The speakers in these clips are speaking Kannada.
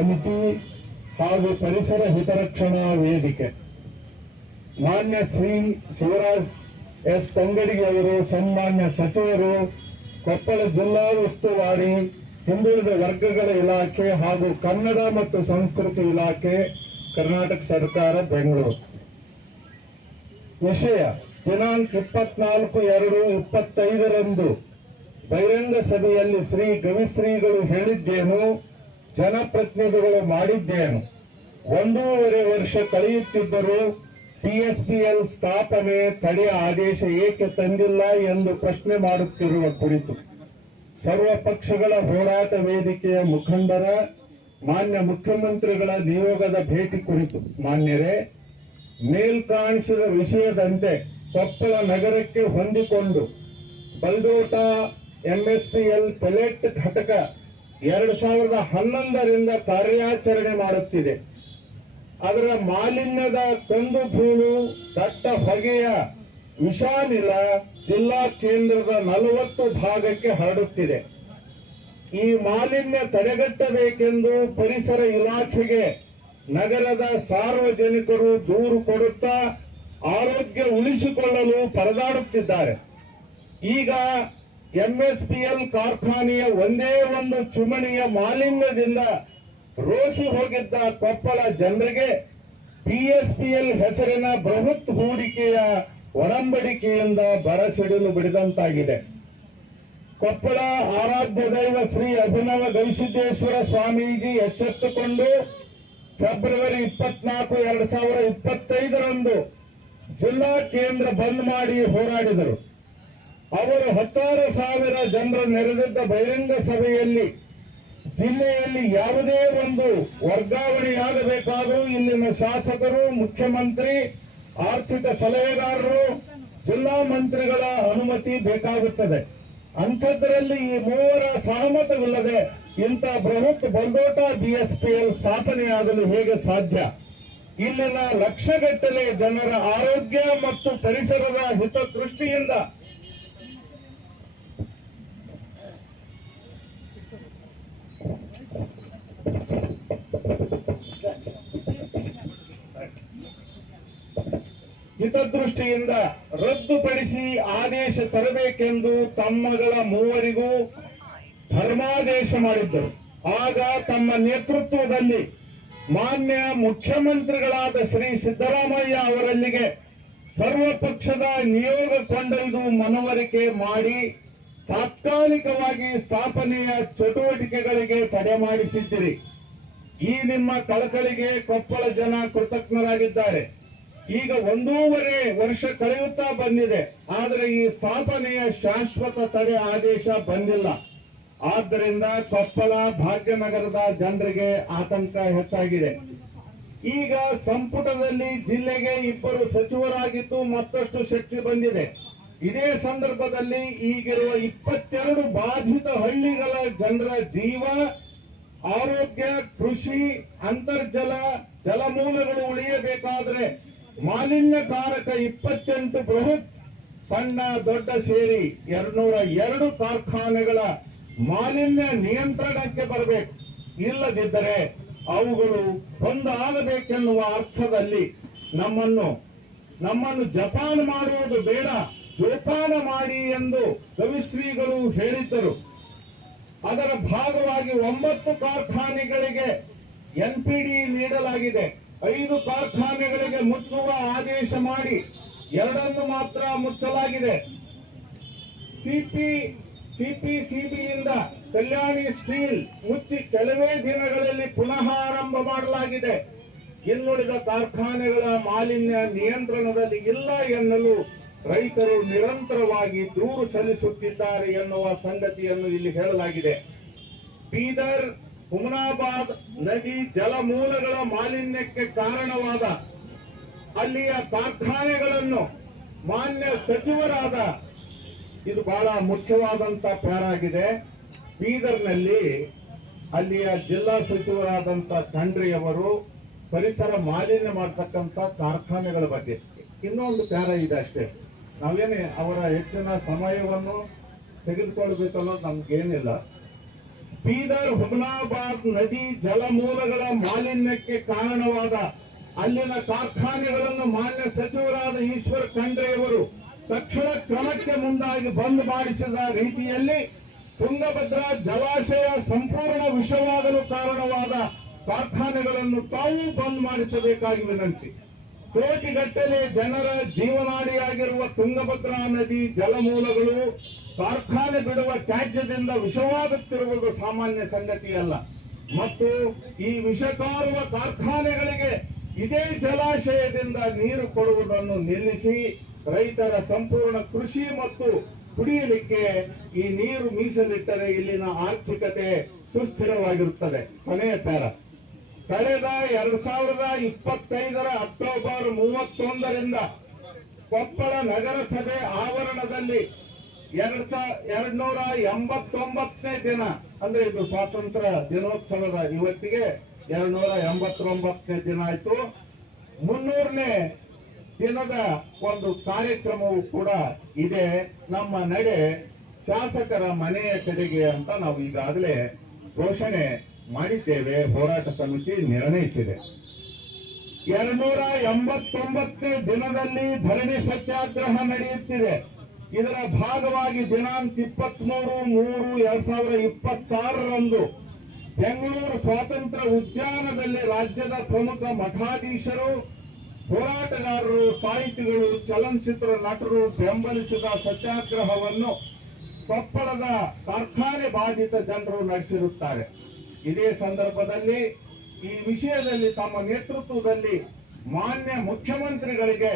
ಸಮಿತಿ ಹಾಗೂ ಪರಿಸರ ಹಿತರಕ್ಷಣಾ ವೇದಿಕೆ ಮಾನ್ಯ ಶ್ರೀ ಶಿವರಾಜ್ ಎಸ್ ತಂಗಡಿಗೆ ಅವರು, ಸನ್ಮಾನ್ಯ ಸಚಿವರು, ಕೊಪ್ಪಳ ಜಿಲ್ಲಾ ಉಸ್ತುವಾರಿ, ಹಿಂದುಳಿದ ವರ್ಗಗಳ ಇಲಾಖೆ ಹಾಗೂ ಕನ್ನಡ ಮತ್ತು ಸಂಸ್ಕೃತಿ ಇಲಾಖೆ, ಕರ್ನಾಟಕ ಸರ್ಕಾರ, ಬೆಂಗಳೂರು. ವಿಷಯ: ದಿನಾಂಕ 24/2/25 ಬಹಿರಂಗ ಸಭೆಯಲ್ಲಿ ಶ್ರೀ ಗವಿಶ್ರೀಗಳು ಹೇಳಿದ್ದೇನು, ಜನಪ್ರತಿನಿಧಿಗಳು ಮಾಡಿದ್ದೇನು. 1.5 ವರ್ಷ ಕಳೆಯುತ್ತಿದ್ದರೂ ಟಿಎಸ್ಪಿಎಲ್ ಸ್ಥಾಪನೆ ತಡೆ ಆದೇಶ ಏಕೆ ತಂದಿಲ್ಲ ಎಂದು ಪ್ರಶ್ನೆ ಮಾಡುತ್ತಿರುವ ಕುರಿತು ಸರ್ವ ಪಕ್ಷಗಳ ಹೋರಾಟ ವೇದಿಕೆಯ ಮುಖಂಡರ ಮಾನ್ಯ ಮುಖ್ಯಮಂತ್ರಿಗಳ ನಿಯೋಗದ ಭೇಟಿ ಕುರಿತು ಮಾನ್ಯರೇ, ಮೇಲ್ಕಾಣಿಸಿದ ವಿಷಯದಂತೆ ಕೊಪ್ಪಳ ನಗರಕ್ಕೆ ಹೊಂದಿಕೊಂಡು ಬಲ್ಡೋಟ ಎಂಎಸ್ಪಿಎಲ್ ಪೆಲೆಟ್ ಘಟಕ 2011ರಿಂದ ಕಾರ್ಯಾಚರಣೆ ಮಾಡುತ್ತಿದೆ. ಅದರ ಮಾಲಿನ್ಯದ ಕಂದು ಧೂಳು, ದಟ್ಟ ಹೊಗೆಯ ವಿಷಾನಿಲ ಜಿಲ್ಲಾ ಕೇಂದ್ರದ 40 ಭಾಗಕ್ಕೆ ಹರಡುತ್ತಿದೆ. ಈ ಮಾಲಿನ್ಯ ತಡೆಗಟ್ಟಬೇಕೆಂದು ಪರಿಸರ ಇಲಾಖೆಗೆ ನಗರದ ಸಾರ್ವಜನಿಕರು ದೂರು ಕೊಡುತ್ತಾ ಆರೋಗ್ಯ ಉಳಿಸಿಕೊಳ್ಳಲು ಪರದಾಡುತ್ತಿದ್ದಾರೆ. ಈಗ ಎಂಎಸ್ಪಿಎಲ್ ಕಾರ್ಖಾನೆಯ ಒಂದೇ ಒಂದು ಚಿಮಣಿಯ ಮಾಲಿನ್ಯದಿಂದ ರೋಷಿ ಹೋಗಿದ್ದ ಕೊಪ್ಪಳ ಜನರಿಗೆ ಪಿಎಸ್ಪಿಎಲ್ ಹೆಸರಿನ ಬೃಹತ್ ಹೂಡಿಕೆಯ ಒಡಂಬಡಿಕೆಯಿಂದ ಬರಸಿಡಿಲು ಬಿಡಿದಂತಾಗಿದೆ. ಕೊಪ್ಪಳ ಆರಾಧ್ಯ ದೈವ ಶ್ರೀ ಅಭಿನವ ಗವಿಸಿದ್ದೇಶ್ವರ ಸ್ವಾಮೀಜಿ ಎಚ್ಚೆತ್ತುಕೊಂಡು ಫೆಬ್ರವರಿ 24, 2025 ಜಿಲ್ಲಾ ಕೇಂದ್ರ ಬಂದ್ ಮಾಡಿ ಹೋರಾಡಿದರು. ಅವರು 16,000 ಜನರು ನೆರೆದಿದ್ದ ಬಹಿರಂಗ ಸಭೆಯಲ್ಲಿ ಜಿಲ್ಲೆಯಲ್ಲಿ ಯಾವುದೇ ಒಂದು ವರ್ಗಾವಣೆಯಾಗಬೇಕಾದರೂ ಇಲ್ಲಿನ ಶಾಸಕರು, ಮುಖ್ಯಮಂತ್ರಿ, ಆರ್ಥಿಕ ಸಲಹೆಗಾರರು, ಜಿಲ್ಲಾ ಮಂತ್ರಿಗಳ ಅನುಮತಿ ಬೇಕಾಗುತ್ತದೆ. ಅಂಥದ್ರಲ್ಲಿ ಈ ಮೂವರ ಸಹಮತವಿಲ್ಲದೆ ಇಂಥ ಬೃಹತ್ ಬಲ್ಡೋಟ ಬಿಎಸ್ಪಿಎಲ್ ಸ್ಥಾಪನೆಯಾಗಲು ಹೇಗೆ ಸಾಧ್ಯ? ಇಲ್ಲಿನ ಲಕ್ಷಗಟ್ಟಲೆ ಜನರ ಆರೋಗ್ಯ ಮತ್ತು ಪರಿಸರದ ಹಿತದೃಷ್ಟಿಯಿಂದ ರದ್ದುಪಡಿಸಿ ಆದೇಶ ತರಬೇಕೆಂದು ತಮ್ಮಗಳ ಮೂವರಿಗೂ ಧರ್ಮಾದೇಶ ಮಾಡಿದ್ದರು. ಆಗ ತಮ್ಮ ನೇತೃತ್ವದಲ್ಲಿ ಮಾನ್ಯ ಮುಖ್ಯಮಂತ್ರಿಗಳಾದ ಶ್ರೀ ಸಿದ್ದರಾಮಯ್ಯ ಅವರಲ್ಲಿಗೆ ಸರ್ವ ಪಕ್ಷದ ನಿಯೋಗ ಕೊಂಡೊಯ್ದು ಮನವರಿಕೆ ಮಾಡಿ ತಾತ್ಕಾಲಿಕವಾಗಿ ಸ್ಥಾಪನೆಯ ಚಟುವಟಿಕೆಗಳಿಗೆ ತಡೆ ಮಾಡಿಸಿದ್ದೀರಿ. ಈ ನಿಮ್ಮ ಕಳಕಳಿಗೆ ಕೊಪ್ಪಳ ಜನ ಕೃತಜ್ಞರಾಗಿದ್ದಾರೆ. ಈಗ 1.5 ವರ್ಷ ಕಳೆಯುತ್ತಾ ಬಂದಿದೆ, ಆದರೆ ಈ ಸ್ಥಾಪನೆಯ ಶಾಶ್ವತ ತಡೆ ಆದೇಶ ಬಂದಿಲ್ಲ. ಆದ್ದರಿಂದ ಕೊಪ್ಪಳ ಭಾಗ್ಯನಗರದ ಜನರಿಗೆ ಆತಂಕ ಹೆಚ್ಚಾಗಿದೆ. ಈಗ ಸಂಪುಟದಲ್ಲಿ ಜಿಲ್ಲೆಗೆ 2 ಸಚಿವರಾಗಿದ್ದು ಮತ್ತಷ್ಟು ಶಕ್ತಿ ಬಂದಿದೆ. ಇದೇ ಸಂದರ್ಭದಲ್ಲಿ ಈಗಿರುವ 22 ಬಾಧಿತ ಹಳ್ಳಿಗಳ ಜನರ ಜೀವ, ಆರೋಗ್ಯ, ಕೃಷಿ, ಅಂತರ್ಜಲ, ಜಲಮೂಲಗಳು ಉಳಿಯಬೇಕಾದರೆ ಮಾಲಿನ್ಯಕಾರಕ 28 ಬೃಹತ್ ಸಣ್ಣ ದೊಡ್ಡ ಸೇರಿ 202 ಕಾರ್ಖಾನೆಗಳ ಮಾಲಿನ್ಯ ನಿಯಂತ್ರಣಕ್ಕೆ ಬರಬೇಕು. ಇಲ್ಲದಿದ್ದರೆ ಅವುಗಳು ಬಂದಾಗಬೇಕೆನ್ನುವ ಅರ್ಥದಲ್ಲಿ ನಮ್ಮನ್ನು ಜಪಾನ್ ಮಾಡುವುದು ಬೇಡ, ಜೋಪಾನ ಮಾಡಿ ಎಂದು ಕವಿಶ್ರೀಗಳು ಹೇಳಿದ್ದರು. ಅದರ ಭಾಗವಾಗಿ 9 ಕಾರ್ಖಾನೆಗಳಿಗೆ ಎನ್ಪಿಡಿ ನೀಡಲಾಗಿದೆ. 5 ಕಾರ್ಖಾನೆಗಳಿಗೆ ಮುಚ್ಚುವ ಆದೇಶ ಮಾಡಿ 2 ಮಾತ್ರ ಮುಚ್ಚಲಾಗಿದೆ. ಸಿಪಿಸಿಬಿಯಿಂದ ಕಲ್ಯಾಣಿ ಸ್ಟೀಲ್ ಮುಚ್ಚಿ ಕೆಲವೇ ದಿನಗಳಲ್ಲಿ ಪುನಃ ಆರಂಭ ಮಾಡಲಾಗಿದೆ. ಇನ್ನುಳಿದ ಕಾರ್ಖಾನೆಗಳ ಮಾಲಿನ್ಯ ನಿಯಂತ್ರಣದಲ್ಲಿ ಇಲ್ಲ ಎನ್ನಲು ರೈತರು ನಿರಂತರವಾಗಿ ದೂರು ಸಲ್ಲಿಸುತ್ತಿದ್ದಾರೆ ಎನ್ನುವ ಸಂಗತಿಯನ್ನು ಇಲ್ಲಿ ಹೇಳಲಾಗಿದೆ. ಬೀದರ್, ಹುಮನಾಬಾದ್ ನದಿ ಜಲಮೂಲಗಳ ಮಾಲಿನ್ಯಕ್ಕೆ ಕಾರಣವಾದ ಅಲ್ಲಿಯ ಕಾರ್ಖಾನೆಗಳನ್ನು ಮಾನ್ಯ ಸಚಿವರಾದ, ಇದು ಬಹಳ ಮುಖ್ಯವಾದಂತ ಪ್ಯಾರಾಗಿದೆ, ಬೀದರ್ನಲ್ಲಿ ಅಲ್ಲಿಯ ಜಿಲ್ಲಾ ಸಚಿವರಾದಂತ ಖಂಡ್ರೆಯವರು ಪರಿಸರ ಮಾಲಿನ್ಯ ಮಾಡತಕ್ಕಂತ ಕಾರ್ಖಾನೆಗಳ ಬಗ್ಗೆ ಇನ್ನೊಂದು ಪ್ಯಾರ ಇದೆ ಅಷ್ಟೇ. ನಾವೇನೇ ಅವರ ಹೆಚ್ಚಿನ ಸಮಯವನ್ನು ತೆಗೆದುಕೊಳ್ಬೇಕನ್ನೋದು ನಮ್ಗೇನಿಲ್ಲ. ಬೀದರ್ ಹುಮನಾಬಾದ್ ನದಿ ಜಲಮೂಲಗಳ ಮಾಲಿನ್ಯಕ್ಕೆ ಕಾರಣವಾದ ಅಲ್ಲಿನ ಕಾರ್ಖಾನೆಗಳನ್ನು ಮಾನ್ಯ ಸಚಿವರಾದ ಈಶ್ವರ್ ಖಂಡ್ರೆಯವರು ತಕ್ಷಣ ಕ್ರಮಕ್ಕೆ ಮುಂದಾಗಿ ಬಂದ್ ಮಾಡಿಸಿದ ರೀತಿಯಲ್ಲಿ ತುಂಗಭದ್ರಾ ಜಲಾಶಯ ಸಂಪೂರ್ಣ ವಿಷವಾಗಲು ಕಾರಣವಾದ ಕಾರ್ಖಾನೆಗಳನ್ನು ತಾವು ಬಂದ್ ಮಾಡಿಸಬೇಕಾಗಿ ವಿನಂತಿ. ಕೋಟಿಗಟ್ಟಲೆ ಜನರ ಜೀವನಾಡಿಯಾಗಿರುವ ತುಂಗಭದ್ರಾ ನದಿ ಜಲಮೂಲಗಳು ಕಾರ್ಖಾನೆ ಬಿಡುವ ತ್ಯಾಜ್ಯದಿಂದ ವಿಷವಾಗುತ್ತಿರುವುದು ಸಾಮಾನ್ಯ ಸಂಗತಿಯಲ್ಲ ಮತ್ತು ಈ ವಿಷಕಾರುವ ಕಾರ್ಖಾನೆಗಳಿಗೆ ಇದೇ ಜಲಾಶಯದಿಂದ ನೀರು ಕೊಡುವುದನ್ನು ನಿಲ್ಲಿಸಿ ರೈತರ ಸಂಪೂರ್ಣ ಕೃಷಿ ಮತ್ತು ಕುಡಿಯಲಿಕ್ಕೆ ಈ ನೀರು ಮೀಸಲಿಟ್ಟರೆ ಇಲ್ಲಿನ ಆರ್ಥಿಕತೆ ಸುಸ್ಥಿರವಾಗಿರುತ್ತದೆ. ಕೊನೆಯ ಪ್ಯಾರ ಕಳೆದ 2025 ಅಕ್ಟೋಬರ್ 31ರಿಂದ ಕೊಪ್ಪಳ ನಗರಸಭೆ ಆವರಣದಲ್ಲಿ 289ನೇ ದಿನ ಅಂದ್ರೆ ಇದು ಸ್ವಾತಂತ್ರ್ಯ ದಿನೋತ್ಸವದ ಇವತ್ತಿಗೆ 289ನೇ ದಿನ ಆಯ್ತು. 300ನೇ ದಿನದ ಒಂದು ಕಾರ್ಯಕ್ರಮವು ಕೂಡ ಇದೆ. ನಮ್ಮ ನಡೆ ಶಾಸಕರ ಮನೆಯ ಕಡೆಗೆ ಅಂತ ನಾವು ಈಗಾಗಲೇ ಘೋಷಣೆ ಮಾಡಿದ್ದೇವೆ. ಹೋರಾಟ ಸಮಿತಿ ನಿರ್ಣಯಿಸಿದೆ. 289ನೇ ದಿನದಲ್ಲಿ ಧರಣಿ ಸತ್ಯಾಗ್ರಹ ನಡೆಯುತ್ತಿದೆ. ಇದರ ಭಾಗವಾಗಿ ದಿನಾಂಕ 23/3/2026ರಂದು ಬೆಂಗಳೂರು ಸ್ವಾತಂತ್ರ್ಯ ಉದ್ಯಾನದಲ್ಲಿ ರಾಜ್ಯದ ಪ್ರಮುಖ ಮಠಾಧೀಶರು, ಹೋರಾಟಗಾರರು, ಸಾಹಿತಿಗಳು, ಚಲನಚಿತ್ರ ನಟರು ಬೆಂಬಲಿಸಿದ ಸತ್ಯಾಗ್ರಹವನ್ನು ಕೊಪ್ಪಳದ ಕಾರ್ಖಾನೆ ಬಾಧಿತ ಜನರು ನಡೆಸಿರುತ್ತಾರೆ. ಇದೇ ಸಂದರ್ಭದಲ್ಲಿ ಈ ವಿಷಯದಲ್ಲಿ ತಮ್ಮ ನೇತೃತ್ವದಲ್ಲಿ ಮಾನ್ಯ ಮುಖ್ಯಮಂತ್ರಿಗಳಿಗೆ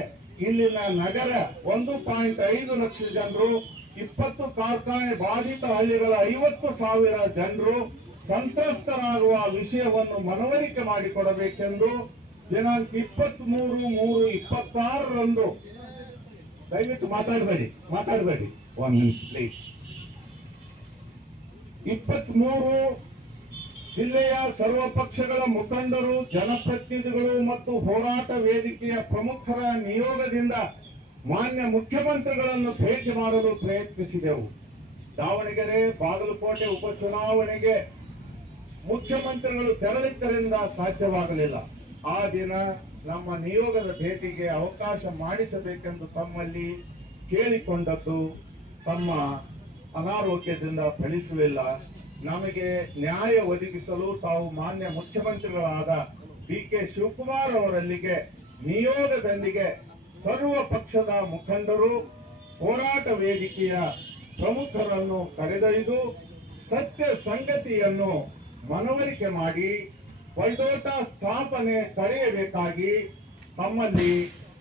ಇಲ್ಲಿನ ನಗರ 1.5 ಲಕ್ಷ ಜನರು, 20 ಕಾರ್ಖಾನೆ ಬಾಧಿತ ಹಳ್ಳಿಗಳ 50,000 ಜನರು ಸಂತ್ರಸ್ತರಾಗುವ ವಿಷಯವನ್ನು ಮನವರಿಕೆ ಮಾಡಿಕೊಡಬೇಕೆಂದು ದಿನಾಂಕ 23/3/26ರಂದು ದಯವಿಟ್ಟು ಮಾತಾಡಬೇಡಿ 1 ನಿಮಿಷ ಪ್ಲೀಸ್. 23 ಜಿಲ್ಲೆಯ ಸರ್ವ ಪಕ್ಷಗಳ ಮುಖಂಡರು, ಜನಪ್ರತಿನಿಧಿಗಳು ಮತ್ತು ಹೋರಾಟ ವೇದಿಕೆಯ ಪ್ರಮುಖರ ನಿಯೋಗದಿಂದ ಮಾನ್ಯ ಮುಖ್ಯಮಂತ್ರಿಗಳನ್ನು ಭೇಟಿ ಮಾಡಲು ಪ್ರಯತ್ನಿಸಿದೆವು. ದಾವಣಗೆರೆ, ಬಾಗಲಕೋಟೆ ಉಪಚುನಾವಣೆಗೆ ಮುಖ್ಯಮಂತ್ರಿಗಳು ತೆರಳಿದ್ದರಿಂದ ಸಾಧ್ಯವಾಗಲಿಲ್ಲ. ಆ ದಿನ ನಮ್ಮ ನಿಯೋಗದ ಭೇಟಿಗೆ ಅವಕಾಶ ಮಾಡಿಸಬೇಕೆಂದು ತಮ್ಮಲ್ಲಿ ಕೇಳಿಕೊಂಡದ್ದು ತಮ್ಮ ಅನಾರೋಗ್ಯದಿಂದ ಫಲಿಸಲಿಲ್ಲ. ನಮಗೆ ನ್ಯಾಯ ಒದಗಿಸಲು ತಾವು ಮಾನ್ಯ ಮುಖ್ಯಮಂತ್ರಿಗಳಾದ ಡಿ.ಕೆ. ಶಿವಕುಮಾರ್ ಅವರಲ್ಲಿಗೆ ನಿಯೋಗದೊಂದಿಗೆ ಸರ್ವ ಪಕ್ಷದ ಮುಖಂಡರು, ಹೋರಾಟ ವೇದಿಕೆಯ ಪ್ರಮುಖರನ್ನು ಕರೆದೊಯ್ದು ಸತ್ಯ ಸಂಗತಿಯನ್ನು ಮನವರಿಕೆ ಮಾಡಿ ವೈದೋಟ ಸ್ಥಾಪನೆ ತಡೆಯಬೇಕಾಗಿ ತಮ್ಮಲ್ಲಿ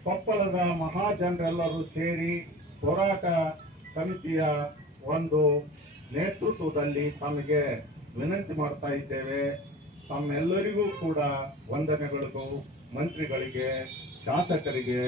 ಕೊಪ್ಪಳದ ಮಹಾಜನರೆಲ್ಲರೂ ಸೇರಿ ಹೋರಾಟ ಸಮಿತಿಯ ಒಂದು ನೇತೃತ್ವದಲ್ಲಿ ತಮಗೆ ವಿನಂತಿ ಮಾಡ್ತಾ ಇದ್ದೇವೆ. ತಮ್ಮೆಲ್ಲರಿಗೂ ಕೂಡ ವಂದನೆಗಳಿಗೂ ಮಂತ್ರಿಗಳಿಗೆ, ಶಾಸಕರಿಗೆ